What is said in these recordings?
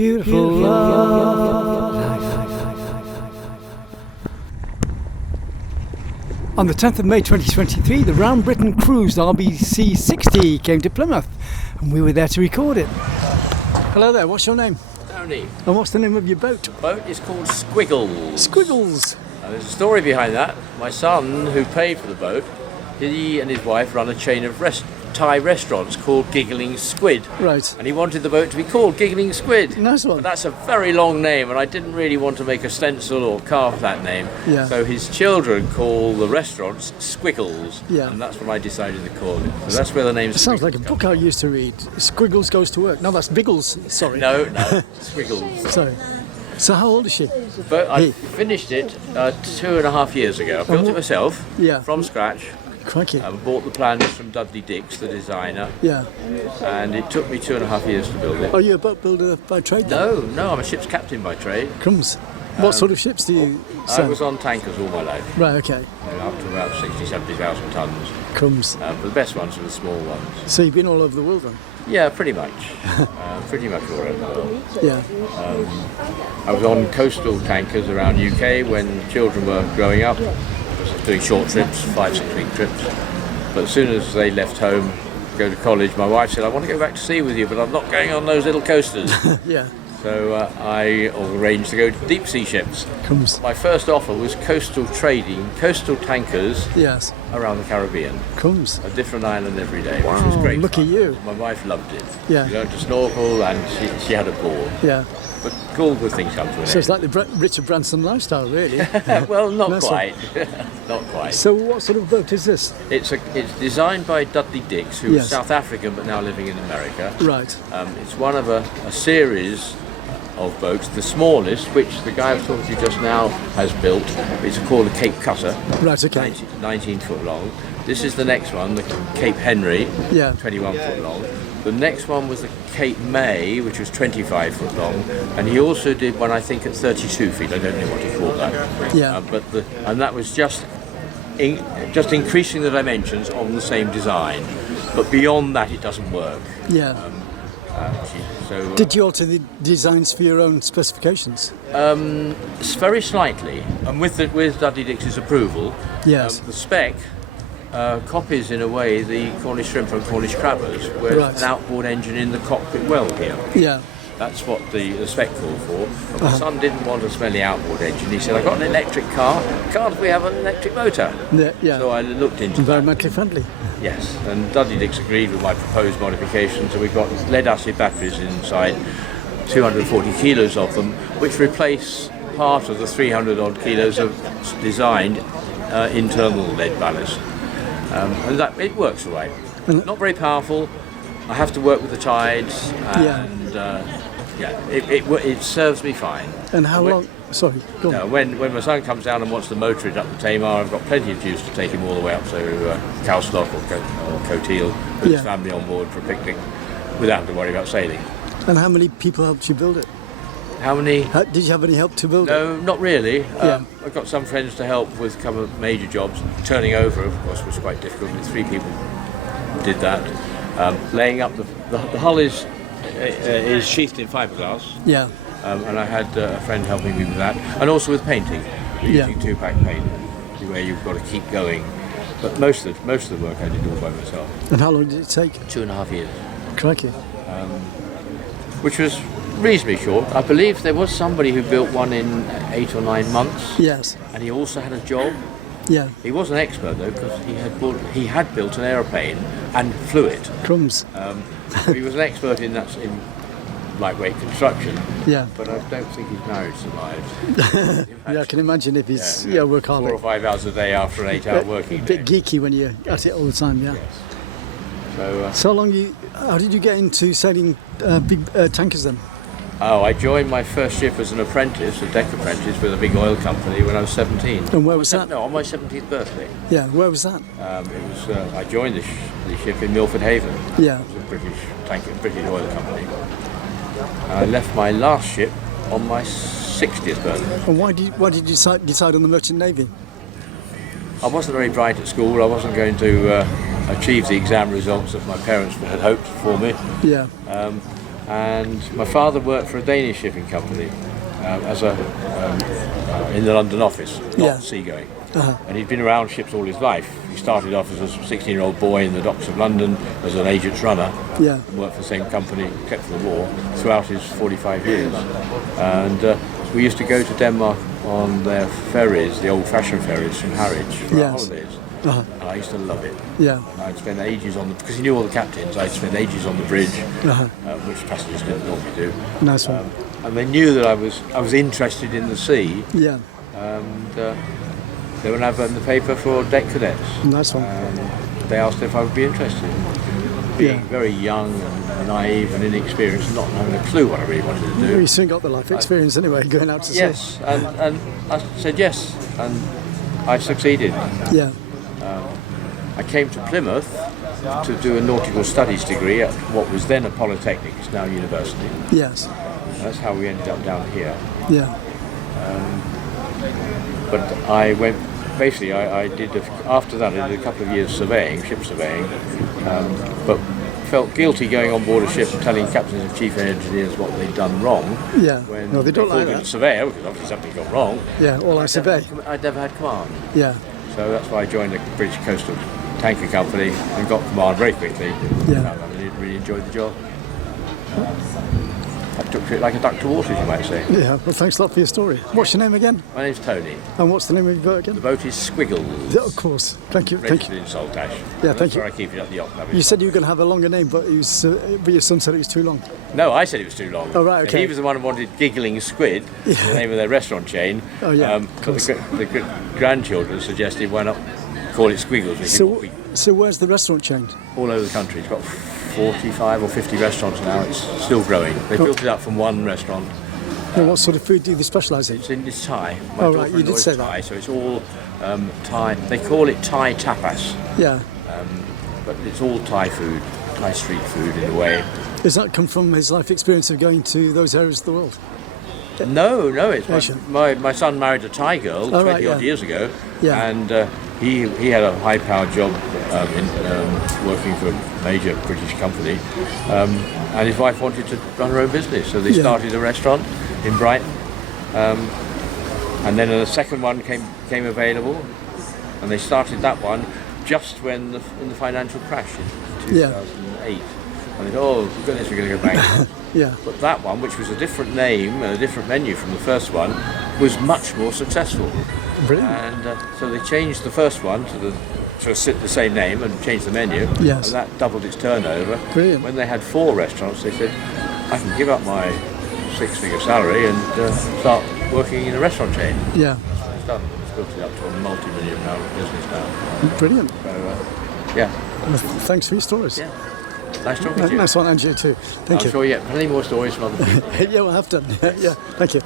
beautiful life. On the 10th of May 2023, the Round Britain Cruise RBC 60 came to Plymouth, and we were there to record it. Hello there, what's your name? Tony. And what's the name of your boat? The boat is called Squiggles. Squiggles. There's a story behind that. My son, who paid for the boat, he and his wife run a chain of Thai restaurants called Giggling Squid. Right. And he wanted the boat to be called Giggling Squid. Nice one. But that's a very long name, and I didn't really want to make a stencil or carve that name. Yeah. So his children call the restaurants Squiggles. Yeah. And that's what I decided to call it. So that's where the name It sounds like a book I used to read. Squiggles Goes to Work. No, that's Biggles, sorry. No, Squiggles. Sorry. So how old is she? But I finished it 2.5 years ago. I built it myself from scratch. Crikey. I bought the plans from Dudley Dix, the designer. Yeah. And it took me 2.5 years to build it. Are you a boat builder by trade then? No, I'm a ship's captain by trade. Crumbs. What sort of ships do you sell? I was on tankers all my life. Right, okay. Up to about 60, 70,000 tonnes. Crumbs. But the best ones are the small ones. So you've been all over the world then? Yeah, pretty much. Pretty much all over the world. Yeah. I was on coastal tankers around UK when children were growing up. I was doing short trips, 5-6 week trips. But as soon as they left home, go to college, my wife said, I want to go back to sea with you, but I'm not going on those little coasters. Yeah. So I arranged to go to deep sea ships. Crumbs. My first offer was coastal trading, coastal tankers Yes. around the Caribbean. Crumbs. A different island every day, Wow, which was great look fun. at you. My wife loved it. Yeah. We learned to snorkel and she had a ball. Yeah. But all good things come to an So it's like the Richard Branson lifestyle, really. end. Well, not Nice quite. Not quite. So what sort of boat is this? It's designed by Dudley Dix, who Yes. is South African but now living in America. Right. It's one of a series of boats. The smallest, which the guy I was talking to just now has built, is called a Cape Cutter. Right, okay. 19 foot long. This is the next one, the Cape Henry, Yeah. 21 foot long. The next one was the Cape May, which was 25 foot long, and he also did one I think at 32 feet. I don't know what he called that. Yeah. And that was just increasing the dimensions on the same design, but beyond that it doesn't work. Yeah. So Did you alter the designs for your own specifications? very slightly, and with Dudley Dix's approval, Yes. the spec copies in a way the Cornish shrimp and Cornish crabbers, where Right. an outboard engine in the cockpit well here. Yeah. That's what the spec called for. But my son didn't want a smelly outboard engine. He said, I've got an electric car, can't we have an electric motor? Yeah. So I looked into that. Environmentally friendly. Yes, and Dudley Dix agreed with my proposed modifications, so we've got lead-acid batteries inside, 240 kilos of them, which replace part of the 300 odd kilos of designed internal lead ballast. And that it works all right. Not very powerful. I have to work with the tides, and it serves me fine. And how long? Sorry, go on. When my son comes down and wants to motor it up the Tamar, I've got plenty of juice to take him all the way up to Cowstock or Coteal with his family on board for a picnic without having to worry about sailing. And how many people helped you build it? How many? Did you have any help to build it? No, not really. Yeah. I've got some friends to help with a couple of major jobs. Turning over, of course, was quite difficult. 3 people did that. Laying up the hull is sheathed in fiberglass. Yeah. And I had a friend helping me with that, and also with painting. We're using 2-pack paint, where you've got to keep going. But most of the work I did all by myself. And how long did it take? 2.5 years, Crikey. which was reasonably short. I believe there was somebody who built one in 8 or 9 months. Yes. And he also had a job. Yeah. He was an expert though, because he had built an aeroplane and flew it. Crumbs. He was an expert in lightweight construction. Yeah. But I don't think his marriage survived. Yeah, I can imagine if he's Yeah, work hard. 4 or 5 hours a day after an 8-hour working A day. bit geeky when you're at it all the time. Yeah. So, How did you get into sailing big tankers then? I joined my first ship as an apprentice, a deck apprentice, with a big oil company when I was 17. And where was that? No, on my 17th birthday. Yeah, where was that? I joined the ship in Milford Haven. Yeah. It was a British oil company. I left my last ship on my 60th birthday. And why did you decide on the Merchant Navy? I wasn't very bright at school. I wasn't going to achieve the exam results that my parents had hoped for me. Yeah. and my father worked for a Danish shipping company as a in the London office, not seagoing. And he'd been around ships all his life. He started off as a 16-year-old boy in the docks of London as an agent's runner, and worked for the same company, except for the war, throughout his 45 years. And we used to go to Denmark on their ferries, the old-fashioned ferries from Harwich, for our holidays. And I used to love it. And I'd spend ages on because he knew all the captains. I'd spend ages on the bridge, which passengers didn't normally do. Nice one. And they knew that I was interested in the sea. And they would have in the paper for deck cadets. Nice one. They asked if I would be interested. Being very young and naive and inexperienced, and not having a clue what I really wanted to do. Well, you soon got the life experience anyway, going out to sea. Yes, and I said yes, and I succeeded. I came to Plymouth to do a nautical studies degree at what was then a polytechnic, it's now university. Yes. That's how we ended up down here. But I went, basically I did, after that I did a couple of years surveying, ship surveying, but felt guilty going on board a ship and telling captains and chief engineers what they'd done wrong. When no, they don't like that. Surveyor, because obviously something got wrong. All I survey. I'd never had command. So that's why I joined the British Coastal Tanker Company and got command very quickly. I really enjoyed the job. I took to it like a duck to water, you might say. Well, thanks a lot for your story. What's your name again? My name's Tony. And what's the name of your boat again? The boat is Squiggles. Of course. Thank you. Registered in Saltash. Thank you. I keep it at the yacht club. You said you were going to have a longer name, but your son said it was too long. No, I said it was too long. Oh, right, okay. He was the one who wanted Giggling Squid, the name of their restaurant chain. The grandchildren suggested, why not call it Squiggles? So where's the restaurant chain? All over the country. It's got 45 or 50 restaurants now. It's still growing. They built it up from one restaurant. And what sort of food do they specialise in? It's Thai. Right, you did say Thai, that. so it's all Thai. They call it Thai tapas. But it's all Thai food, Thai street food in a way. Does that come from his life experience of going to those areas of the world? No, it's my son married a Thai girl 20 odd years ago, and he had a high-powered job working for a major British company, and his wife wanted to run her own business, so they started a restaurant in Brighton, and then a second one came available, and they started that one just when in the financial crash in 2008. And they thought, oh goodness, we're going to go bankrupt. But that one, which was a different name and a different menu from the first one, was much more successful. Brilliant. And so they changed the first one to the same name and changed the menu. And that doubled its turnover. Brilliant. When they had 4 restaurants, they said, I can give up my 6-figure salary and start working in a restaurant chain. It's done. It's built it up to a multi-million-pound business now. Brilliant. So, Well, thanks for your stories. Nice talking to you. Nice one, and you too. Thank you. I'm sure you have plenty more stories from other people. We'll have done. Thank you.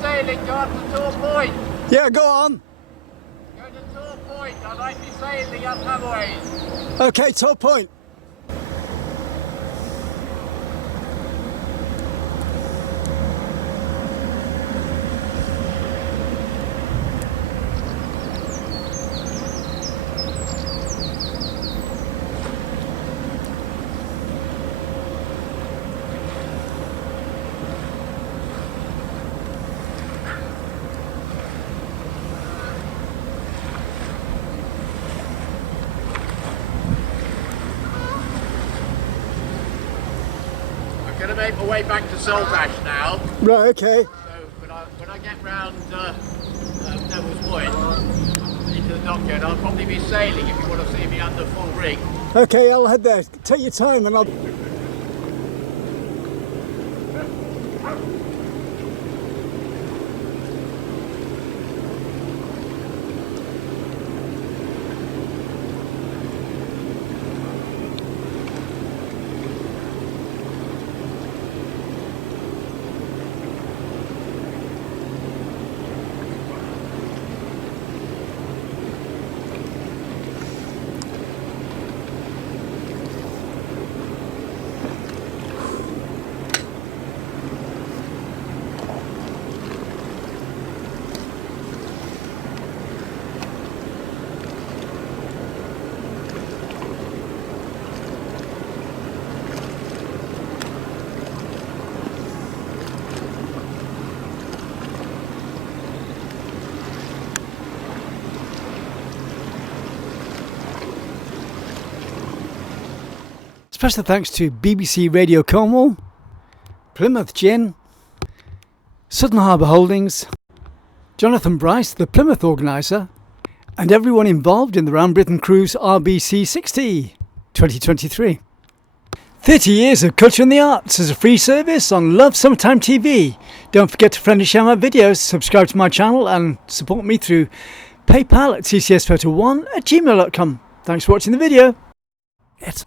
Sailing, go up to Tor Point. Yeah, go on. Go to Tor Point. I'd like to sailing up Hathaway. Okay, Tor Point. to make my way back to Saltash now. Right, okay. So when I get round Devil's Point into the dockyard, I'll probably be sailing if you want to see me under full rig. Okay, I'll head there. Take your time and I'll... Special thanks to BBC Radio Cornwall, Plymouth Gin, Sutton Harbor Holdings, Jonathan Brice, the Plymouth organiser, and everyone involved in the Round Britain Cruise RBC 60 2023. 30 years of culture and the arts as a free service on Love Summertime TV. Don't forget to friend and share my videos, subscribe to my channel and support me through PayPal at tcsphoto1@gmail.com. Thanks for watching the video. It's